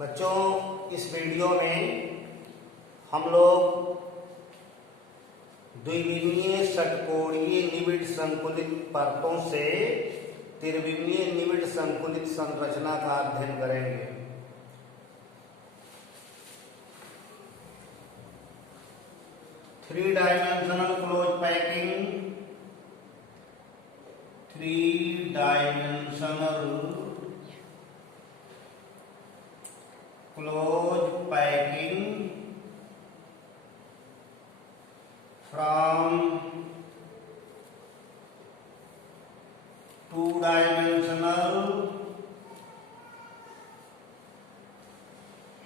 बच्चों, इस वीडियो में हम लोग द्विविमीय षटकोणीय निबिड़ संकुलित परतों से त्रिविमीय निबिड़ संकुलित संरचना का अध्ययन करेंगे। Three dimensional close packing, three dimensional close packing from two-dimensional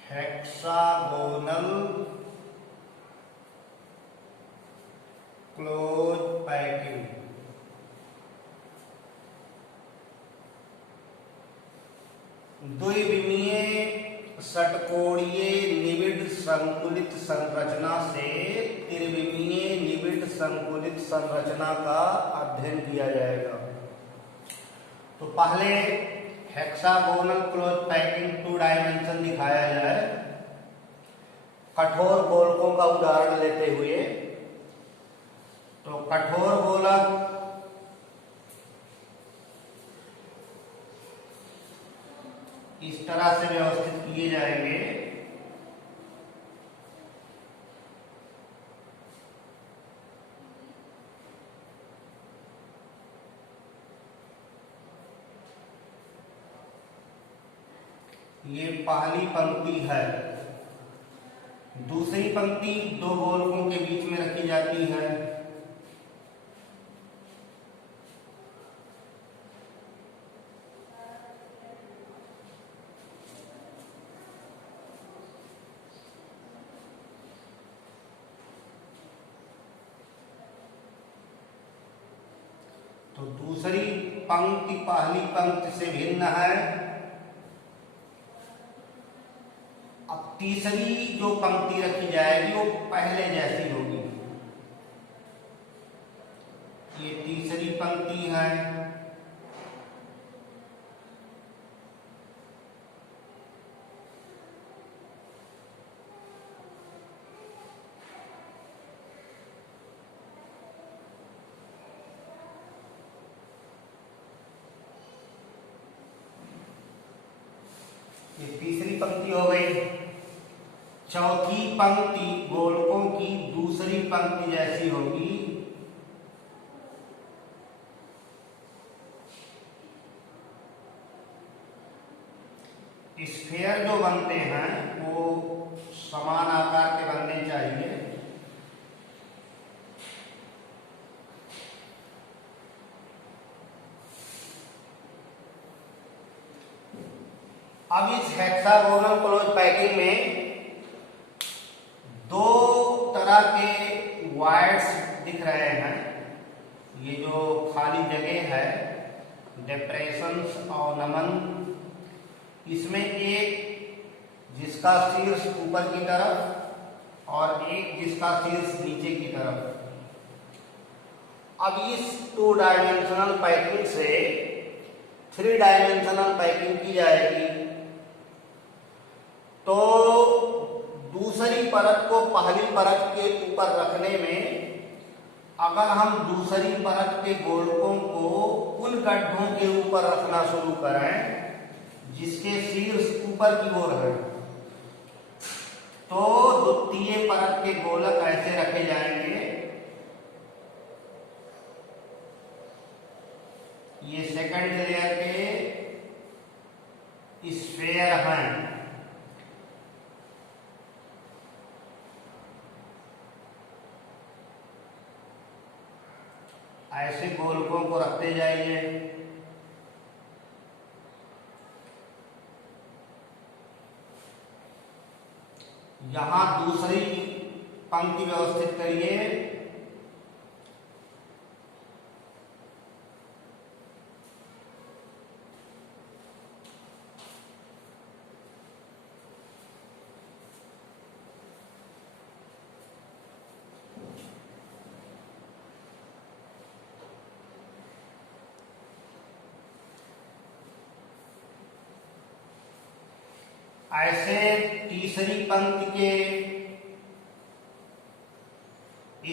hexagonal close packing। द्विविमीय षटकोणीय निबिड़ संकुलित संरचना से त्रिविमीय निबिड़ संकुलित संरचना का अध्ययन किया जाएगा। तो पहले hexagonal close packing two dimension दिखाया जाए। कठोर गोलकों का उदाहरण लेते हुए, तो कठोर गोलक इस तरह से व्यवस्थित किए जाएंगे। ये पहली पंक्ति है। दूसरी पंक्ति दो गोलकों के बीच में रखी जाती है। तो दूसरी पंक्ति पहली पंक्ति से भिन्न है। अब तीसरी जो पंक्ति रखी जाएगी वो पहले जैसी होगी। ये तीसरी पंक्ति है। ये तीसरी पंक्ति हो गई। चौथी पंक्ति गोलकों की दूसरी पंक्ति जैसी होगी। स्फीयर जो बनते हैं वो समान आकार के बनने चाहिए। अब इस हेक्सागोनल क्लोज पैकिंग में दो तरह के वायर्स दिख रहे हैं। ये जो खाली जगह है, डिप्रेशंस और नमन, इसमें एक जिसका शीर्ष ऊपर की तरफ और एक जिसका शीर्ष नीचे की तरफ। अब इस टू डायमेंशनल पैकिंग से थ्री डायमेंशनल पैकिंग की जाएगी। तो दूसरी परत को पहली परत के ऊपर रखने में अगर हम दूसरी परत के गोलकों को उन गड्ढों के ऊपर रखना शुरू करें जिसके शीर्ष ऊपर की ओर है, तो द्वितीय परत के गोलक ऐसे रखे जाएंगे। ये सेकंड लेयर के स्फीयर हैं। ऐसे गोलकों को रखते जाइए। यहां दूसरी पंक्ति व्यवस्थित करिए। ऐसे तीसरी पंक्ति के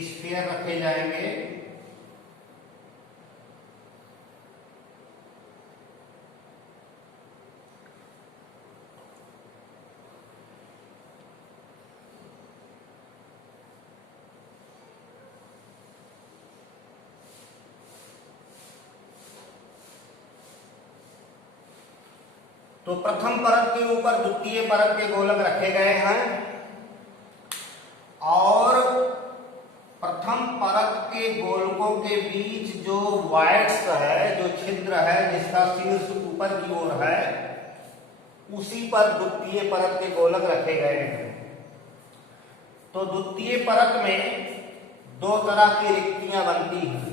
स्फीयर रखे जाएंगे। तो प्रथम परत के ऊपर द्वितीय परत के गोलक रखे गए हैं और प्रथम परत के गोलकों के बीच जो वाइड्स है, जो छिद्र है जिसका शीर्ष ऊपर की ओर है, उसी पर द्वितीय परत के गोलक रखे गए हैं। तो द्वितीय परत में दो तरह की रिक्तियां बनती हैं।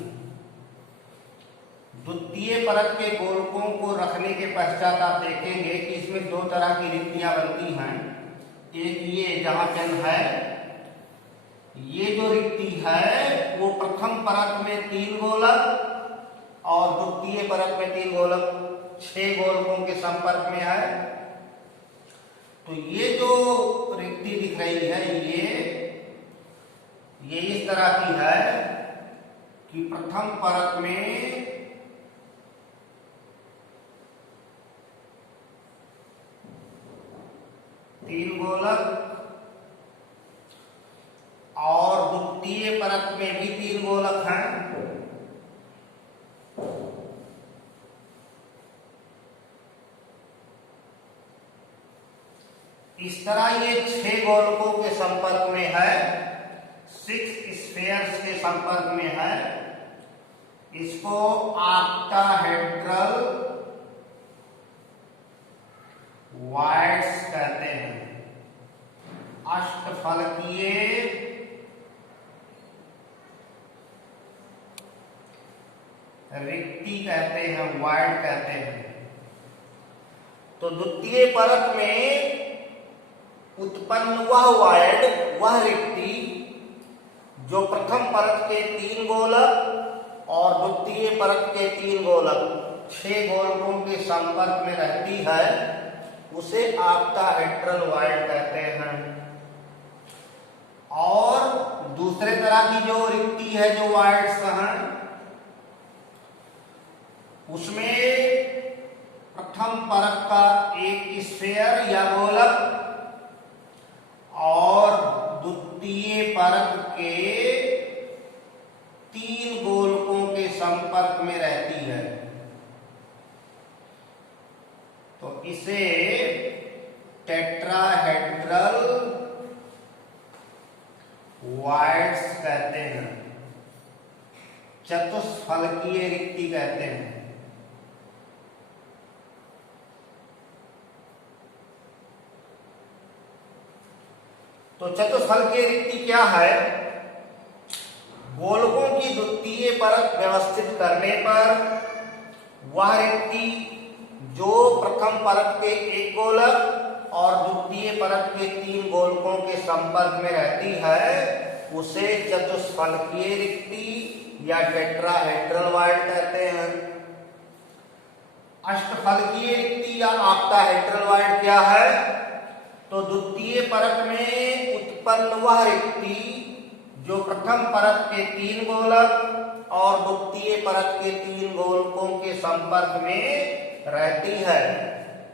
द्वितीय परत के गोलकों को रखने के पश्चात आप देखेंगे कि इसमें दो तरह की रिक्तियां बनती हैं। एक ये जहां चिन्ह है, ये जो रिक्ति है वो प्रथम परत में 3 गोलक और द्वितीय परत में 3 गोलक, 6 गोलकों के संपर्क में है। तो ये जो रिक्ति दिख रही है ये इस तरह की है कि प्रथम परत में 3 गोलक और द्वितीय परत में भी 3 गोलक हैं। इस तरह ये 6 गोलकों के संपर्क में है, 6 स्फीयर्स के संपर्क में है। इसको ऑक्टाहेड्रल वाइड्स कहते हैं, अष्टफलकीय रिक्ति कहते हैं, वाइड कहते हैं। तो द्वितीय परत में उत्पन्न वह वाइड, वह रिक्ति जो प्रथम परत के 3 गोलक और द्वितीय परत के 3 गोलक, 6 गोलकों के संपर्क में रहती है, उसे ऑक्टाहेड्रल वाइड कहते हैं। और दूसरे तरह की जो रिक्ति है, जो वाइड्स हैं, उसमें प्रथम परत का एक स्फीयर या गोलक और द्वितीय परत के 3 गोलकों के संपर्क में रहती है। तो इसे टेट्राहेड्रल वाइड्स कहते हैं, चतुष्फलकीय रिक्ति कहते हैं। तो चतुष्फलकीय रिक्ति क्या है? गोलकों की द्वितीय परत व्यवस्थित करने पर वह रिक्ति जो प्रथम परत के 1 गोलक और द्वितीय परत के 3 गोलकों के संपर्क में रहती है, उसे चतुष्फलकीय रिक्ति या टेट्राहेड्रल वाइड कहते हैं। अष्टफलकीय रिक्ति या ऑक्टाहेड्रल वाइड क्या है? तो द्वितीय परत में उत्पन्न वह रिक्ति जो प्रथम परत के 3 गोलक और द्वितीय परत के 3 गोलकों के संपर्क में रहती है,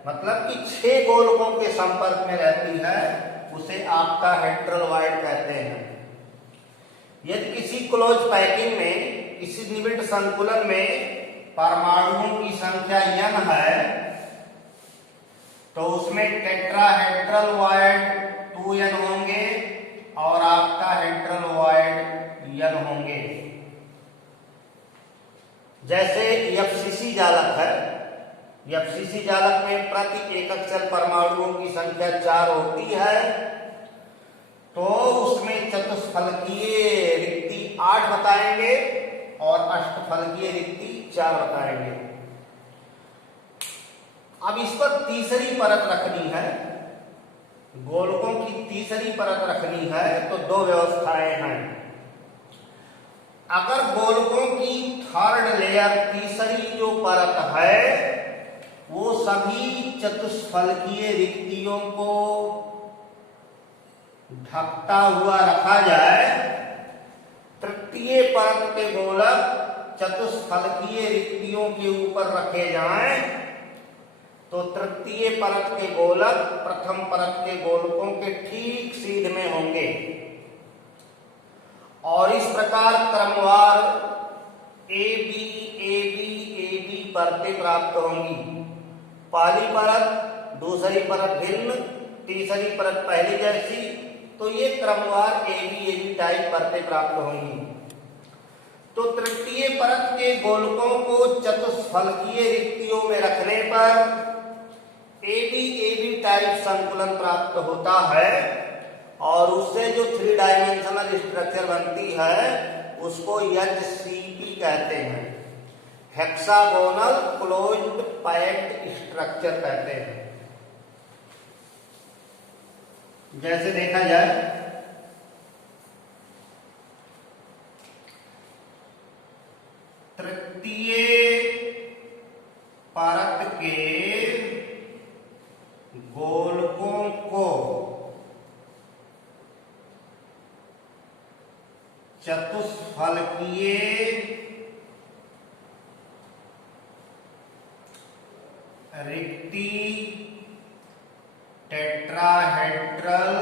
मतलब कि 6 गोलकों के संपर्क में रहती है, उसे ऑक्टाहेड्रल वाइड कहते हैं। यदि किसी क्लोज पैकिंग में, किसी निबिड़ संकुलन में परमाणुओं की संख्या n है, तो उसमें टेट्राहेड्रल वाइड 2n होंगे और ऑक्टाहेड्रल वाइड n होंगे। जैसे एफसीसी जालक है, एफसीसी जालक में प्रति एकक चल परमाणुओं की संख्या 4 होती है, तो उसमें चतुष्फलकीय रिक्ति 8 बताएंगे और अष्टफलकीय रिक्ति 4 बताएंगे। अब इस पर तीसरी परत रखनी है, गोलकों की तीसरी परत रखनी है, तो 2 व्यवस्थाएं हैं। अगर गोलकों की थर्ड लेयर, तीसरी जो परत है, वो सभी चतुष्फलकीय रिक्तियों को ढकता हुआ रखा जाए। तृतीय परत के गोलक चतुष्फलकीय रिक्तियों के ऊपर रखे जाएं तो तृतीय परत के गोलक प्रथम परत के गोलकों के ठीक सीध में होंगे और इस प्रकार क्रमवार A B A B A B परतें प्राप्त होंगी। पहली परत दूसरी परत भिन्न, तीसरी परत पहली जैसी, तो ये क्रमवार ए बी टाइप परतें प्राप्त होंगी। तो तृतीय परत के गोलकों को चतुष्फलकीय रिक्तियों में रखने पर ए बी टाइप संकुलन प्राप्त होता है और उससे जो 3 डायमेंशनल स्ट्रक्चर बनती है उसको HCP कहते हैं, हेक्सागोनल क्लोज्ड पैक्ड स्ट्रक्चर कहते हैं। जैसे देखा जाए तृतीय परत के गोलकों को चतुष्फलकीय रिक्ति टेट्राहेड्रल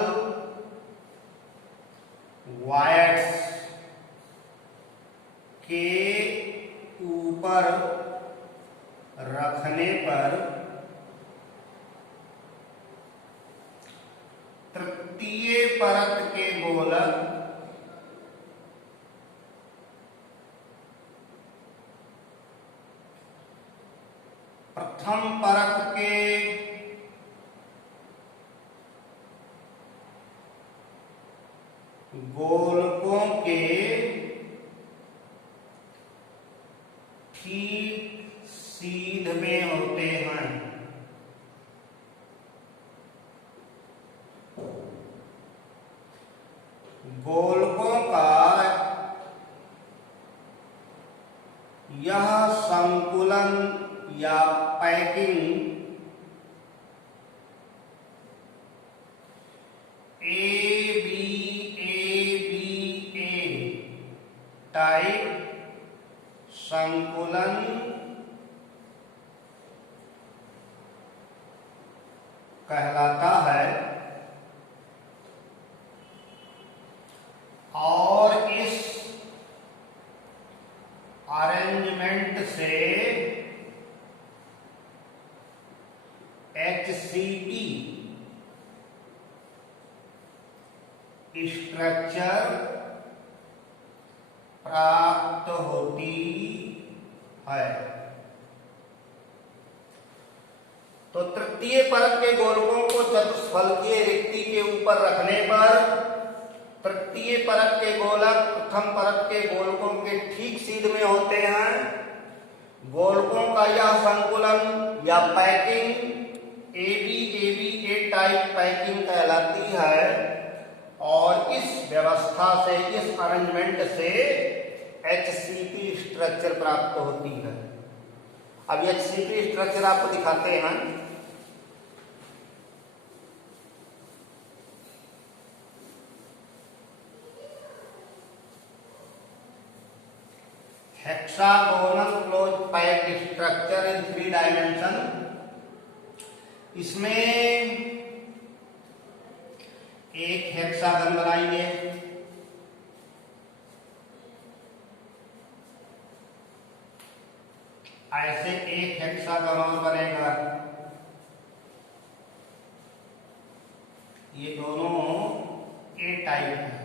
वायर्स के ऊपर रखने पर तृतीय परत के गोलक प्रथम परत के गोलकों के ठीक सीध में होते हैं। गोलकों का यह संकुलन या packing A B A type संकुलन कहलाता है और इस अरेंजमेंट से HCP स्ट्रक्चर प्राप्त होती है। तो तृतीय परत के गोलकों को चतुष्फलकीय रिक्ति के ऊपर रखने पर तृतीय परत के गोलक प्रथम परत के गोलकों के ठीक सीध में होते हैं। गोलकों का यह संकुलन या पैकिंग ए टाइप पैकिंग कहलाती है और इस व्यवस्था से इस अरेंजमेंट से HCP स्ट्रक्चर प्राप्त होती है। अब HCP स्ट्रक्चर आपको दिखाते हैं। Hexagonal close packed structure in 3 dimension. इसमें एक हेक्सागन बनाएंगे, ऐसे एक हेक्सागन और बनेगा। ये दोनों ए टाइप है।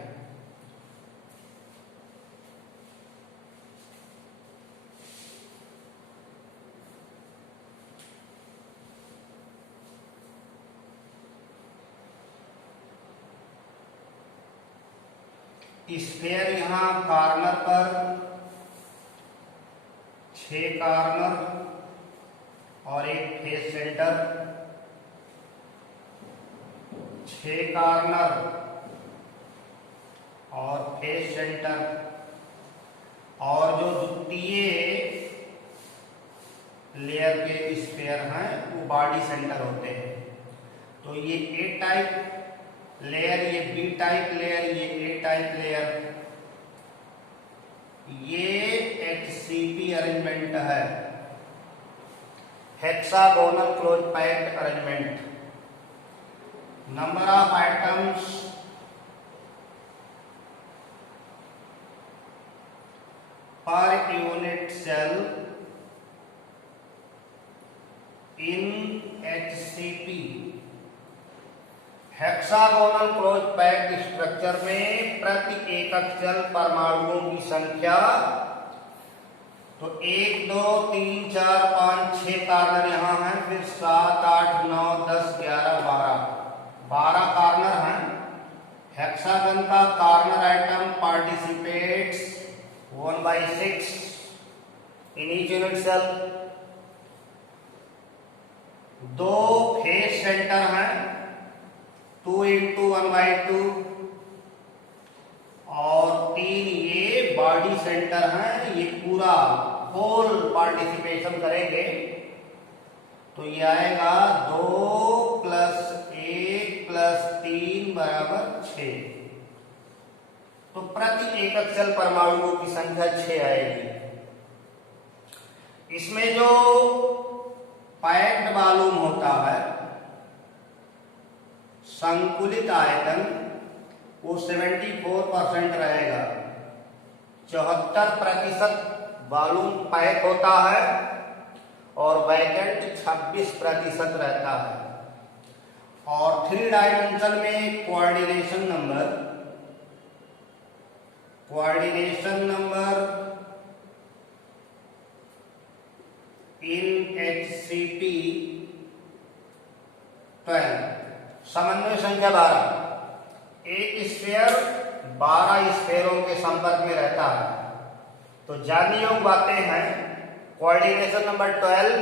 स्फेयर यहाँ कॉर्नर पर 6 कॉर्नर और एक फेस सेंटर, 6 कॉर्नर और फेस सेंटर और जो द्वितीय लेयर के स्फीयर हैं वो बॉडी सेंटर होते हैं। तो ये ए टाइप लेयर, ये बी टाइप लेयर, ये ए टाइप लेयर, ये HCP अरेंजमेंट है, hexagonal close packed arrangement. Number of items per unit cell in HCP। Hexagonal close packed structure में प्रति एकक सेल परमाणुओं की संख्या, तो 1 2 3 4 5 6 कार्नर यहाँ हैं, फिर 7 8 9 10 11 12 कार्नर हैं। हेक्सागन का corner item participates 1/6 in each unit cell. 2 face centre हैं, 2 × 1/2, और 3 ये बॉडी सेंटर हैं, ये पूरा होल पार्टिसिपेशन करेंगे। तो ये आएगा 2 + 1 + 3 = 6। तो प्रति एकक सेल परमाणुओं की संख्या 6 आएगी। इसमें जो पैक्ड वॉल्यूम होता है, संकुलित आयतन, वो 74% रहेगा। 74% वॉल्यूम पैक होता है और वैकेंट 26% रहता है। और 3 डायमेंशन में कोऑर्डिनेशन नंबर इन HCP 12, समन्वय संख्या 12। एक स्फीयर 12 स्फीयरों के संपर्क में रहता है। तो जानने योग्य बातें हैं, coordination number 12,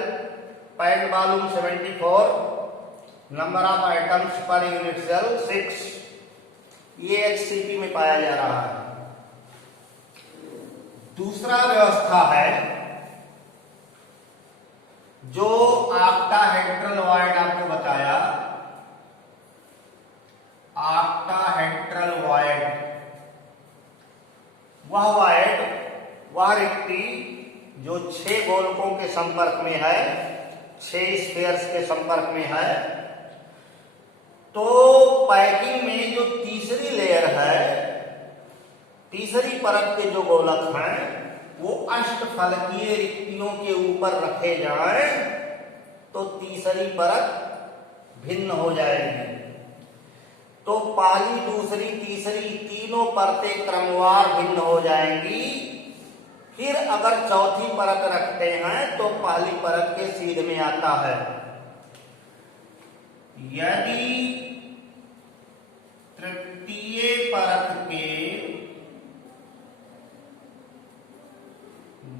packed volume 74, number of items per unit cell 6, ये HCP में पाया जा रहा है। दूसरा व्यवस्था है जो ऑक्टाहेड्रल वॉइड आपको बताया, ऑक्टाहेड्रल वॉइड, वह रिक्ति जो 6 गोलकों के संपर्क में है, 6 स्फीयर्स के संपर्क में है। तो पैकिंग में जो तीसरी लेयर है, तीसरी परत के जो गोलक हैं, वो अष्टफलकीय रिक्तियों के ऊपर रखे जाएं तो तीसरी परत भिन्न हो जाएगी। तो पहली, दूसरी, तीसरी तीनों परतें क्रमवार भिन्न हो जाएंगी। फिर अगर चौथी परत रखते हैं तो पहली परत के सीध में आता है। यदि तृतीय परत के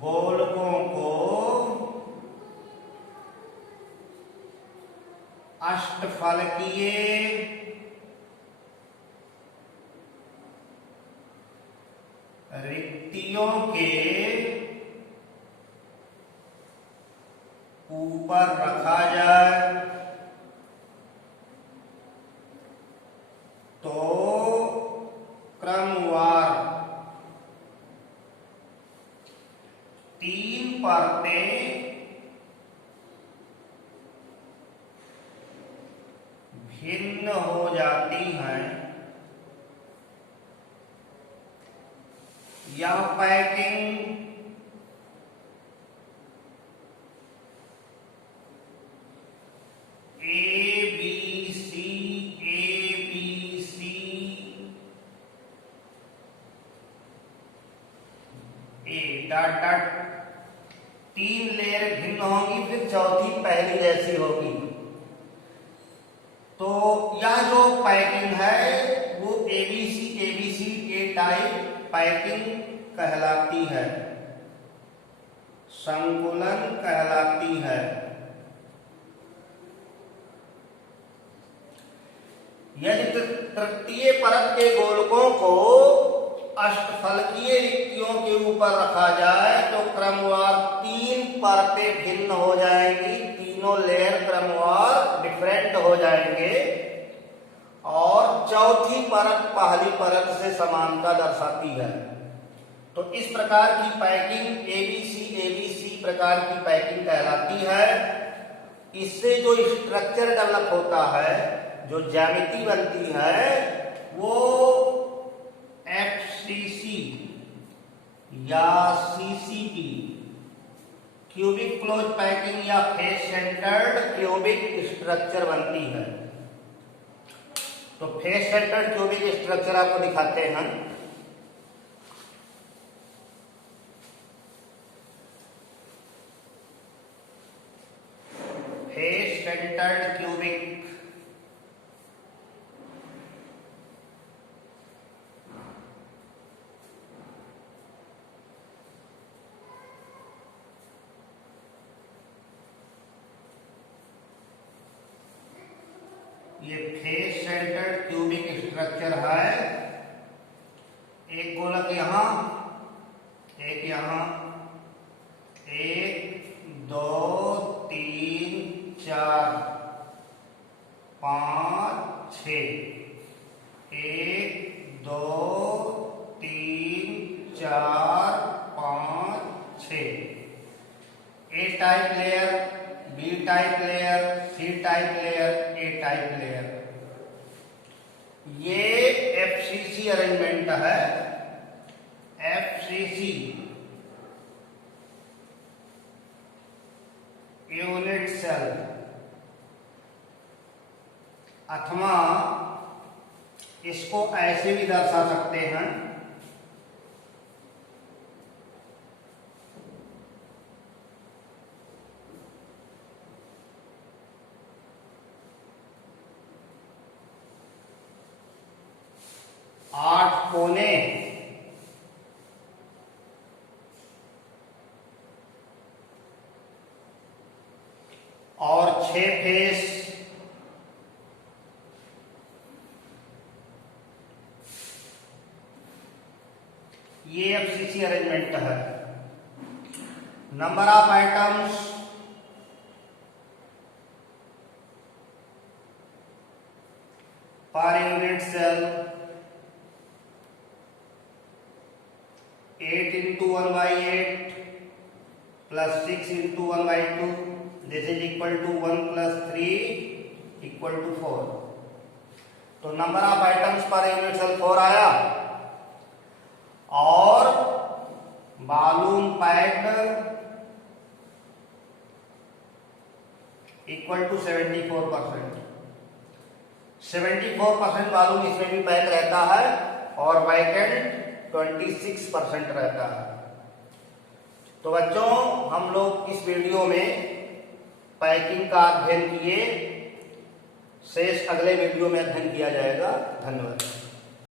गोलकों को अष्टफलकीय रिक्तियों के ऊपर रखा जाए तो क्रमवार 3 परतें भिन्न हो जाती हैं। यह पैकिंग डॉट डॉट 3 लेयर भिन्न होंगी, फिर चौथी पहली जैसी होगी। तो यह जो पैकिंग है वो ABC ए टाइप पैकिंग कहलाती है, संकुलन कहलाती है। यदि तृतीय परत के गोलकों को अष्टफलकीय रिक्तियों के ऊपर रखा जाए तो क्रमवार 3 परतें भिन्न हो जाएंगी, तीनों लेयर क्रमवार डिफरेंट हो जाएंगे और चौथी परत पहली परत से समानता दर्शाती है। तो इस प्रकार की पैकिंग एबीसी प्रकार की पैकिंग कहलाती है। इससे जो स्ट्रक्चर डेवलप होता है, जो ज्यामिति बनती है, वो एफसीसी या सीसीपी क्यूबिक क्लोज पैकिंग या फेस सेंटर्ड क्यूबिक स्ट्रक्चर बनती है। तो फेस सेंटर्ड क्यूबिक स्ट्रक्चर आपको दिखाते हैं। फेस सेंटर्ड क्यूबिक ये फेस सेंटर्ड क्यूबिक स्ट्रक्चर है। एक गोलक यहां, एक यहां, 1 2 3 4 5 6, 1 2 3 4 5 6। A type layer, B type layer, C type layer, A type layer. ये एफसीसी अरेंजमेंट है। एफसीसी यूनिट सेल, अथवा इसको ऐसे भी दर्शा सकते हैं, आठ कोने और 6 फेस, ये एफसीसी अरेंजमेंट है। Number of items per unit cell 8 into 1/8 plus 6 into 1/2, this is equal to 1 plus 3 equal to 4। तो number of items per unit cell 4 आया और volume packed equal to 74%। 74% volume इसमें भी पैक रहता है और वैकेंट 26% रहता है। तो बच्चों, हम लोग इस वीडियो में पैकिंग का अध्ययन किए, शेष अगले वीडियो में अध्ययन किया जाएगा। धन्यवाद।